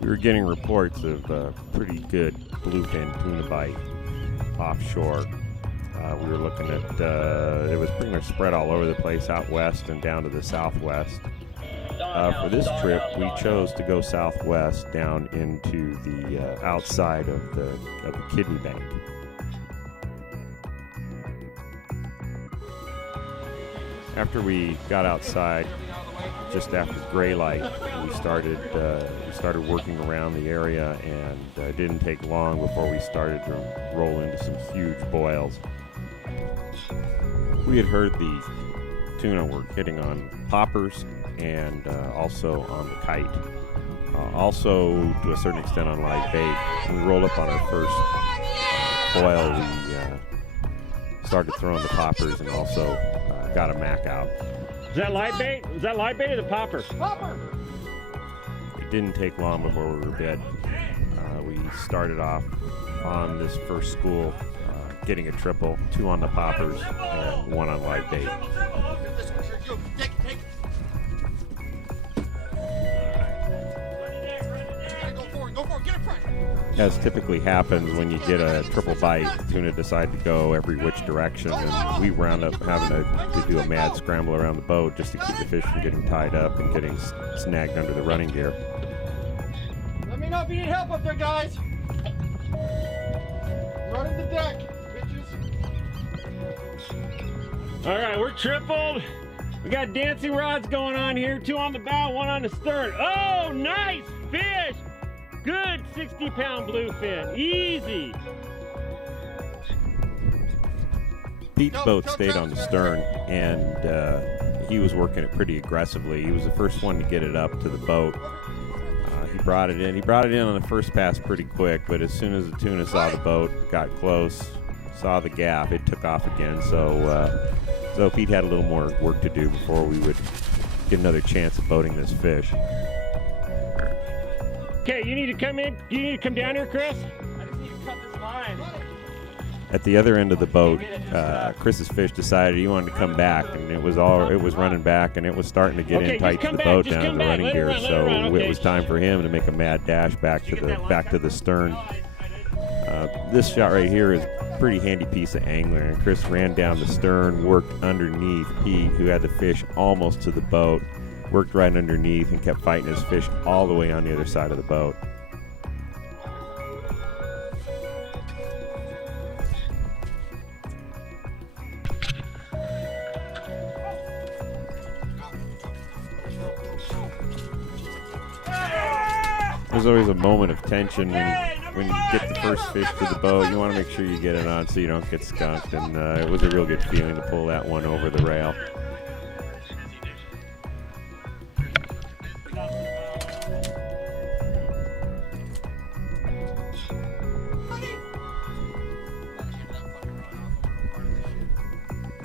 We were getting reports of pretty good bluefin tuna bite offshore. We were looking at, it was pretty much spread all over the place out west and down to the southwest. For this trip, we chose to go southwest down into the outside of the kidney bank. After we got outside, just after gray light, we started working around the area, and it didn't take long before we started to roll into some huge boils. We had heard the tuna were hitting on poppers and also on the kite, also to a certain extent on live bait. When we rolled up on our first boil, we started throwing the poppers and also got a mac out. Is that live bait? Is that live bait or the popper? Popper! It didn't take long before we were bit. We started off on this first school getting a triple, 2 on the poppers and 1 on live bait. As typically happens when you get a triple bite, tuna decide to go every which direction, and we wound up having to do a mad scramble around the boat just to keep the fish from getting tied up and getting snagged under the running gear. Let me know if you need help up there, guys. Running the deck, bitches. All right, we're tripled. We got dancing rods going on here. 2 on the bow, 1 on the stern. Oh, nice fish. Good 60-pound bluefin. Easy. Pete's boat stayed on the stern, and he was working it pretty aggressively. He was the first one to get it up to the boat. He brought it in. He brought it in on the first pass pretty quick, but as soon as the tuna saw the boat, got close, saw the gap, it took off again. So Pete had a little more work to do before we would get another chance at boating this fish. Okay, you need to come in. You need to come down here, Chris. I just need to cut this line. At the other end of the boat, Chris's fish decided he wanted to come back, and it was running back, and it was starting to get in tight to the boat down to the running gear. So it was time for him to make a mad dash back to the stern. This shot right here is a pretty handy piece of angling. And Chris ran down the stern, worked underneath Pete, who had the fish almost to the boat, worked right underneath, and kept fighting his fish all the way on the other side of the boat. There's always a moment of tension when you get the first fish to the boat. You want to make sure you get it on so you don't get skunked, and it was a real good feeling to pull that one over the rail.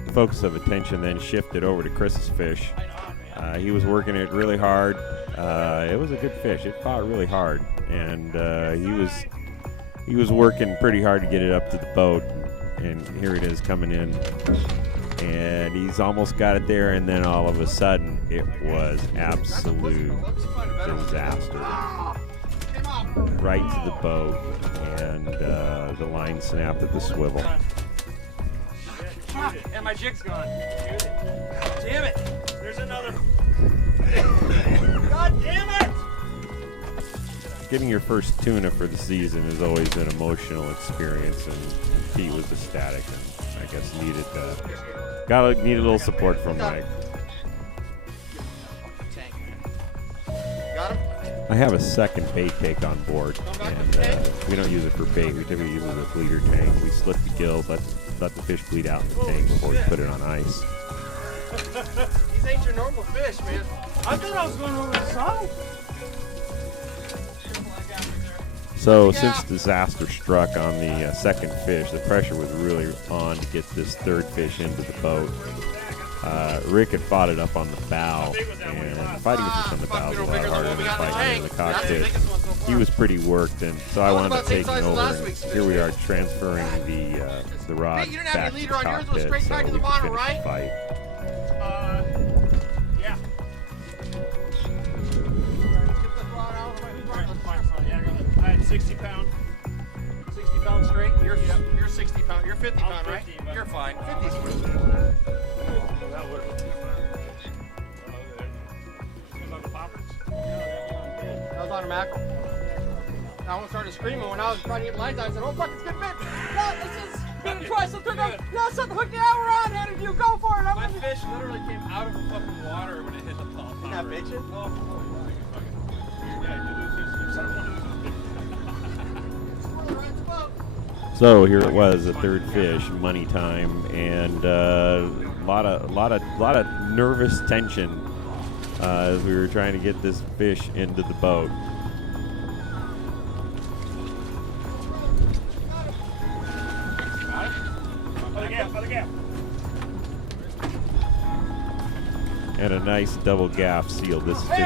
The focus of attention then shifted over to Chris's fish. He was working it really hard. It was a good fish. It fought really hard, and he was working pretty hard to get it up to the boat. And here it is coming in, and he's almost got it there. And then all of a sudden, it was absolute disaster. Right to the boat, and the line snapped at the swivel. And my jig's gone. Damn it! There's another. God damn it! Getting your first tuna for the season is always an emotional experience, and Pete was ecstatic, and I guess needed a little support from Mike. Got him? I have a second bait tank on board, and we don't use it for bait. We typically use it as a bleeder tank. We slit the gills, let the fish bleed out in the tank before we put it on ice. These ain't your normal fish, man. I thought I was going over the side. So since disaster struck on the second fish, the pressure was really on to get this third fish into the boat. Rick had fought it up on the bow, and fighting a fish on the bow is a lot harder than fighting it in the cockpit. He was pretty worked, and so I wound up taking over, and here we are transferring the rod back to the cockpit so we can finish the fight. Yeah. 60 pound. 60 pounds straight. You're 60 pound. You're 50 pound, right? 50, but- You're fine. 50's good. That would. That was on a mackerel. That one started screaming when I was trying to get lines on. I said, "Oh fuck, it's good fish! No, this is been twice. So took off. No, set the hook down. We're on headed. You go for it." My fish literally came out of the fucking water when it hit the pole. You're not bitching. So here it was, the third fish, money time, and a lot of nervous tension as we were trying to get this fish into the boat. Other gap. And a nice double gaff sealed this fish.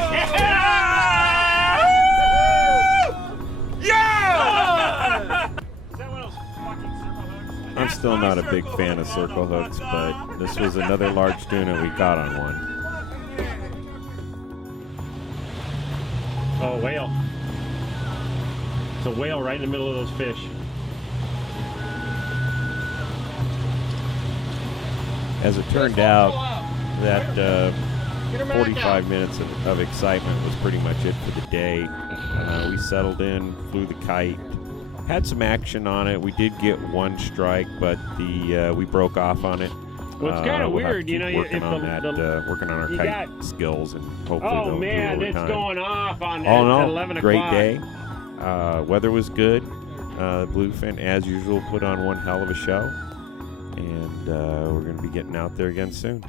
I'm still not a big fan of circle hooks, but this was another large tuna we caught on one. Oh, whale. It's a whale right in the middle of those fish. As it turned out, that 45 minutes of excitement was pretty much it for the day. We settled in, flew the kite, had some action on it. We did get one strike, but we broke off on it. Well, it's kind of we'll have to weird, keep you know. working on working on our you kite got- skills, and hopefully Oh they'll man, do it's overtime. going off on All in at all, 11 great o'clock. day. Weather was good. Bluefin, as usual, put on one hell of a show, and we're going to be getting out there again soon.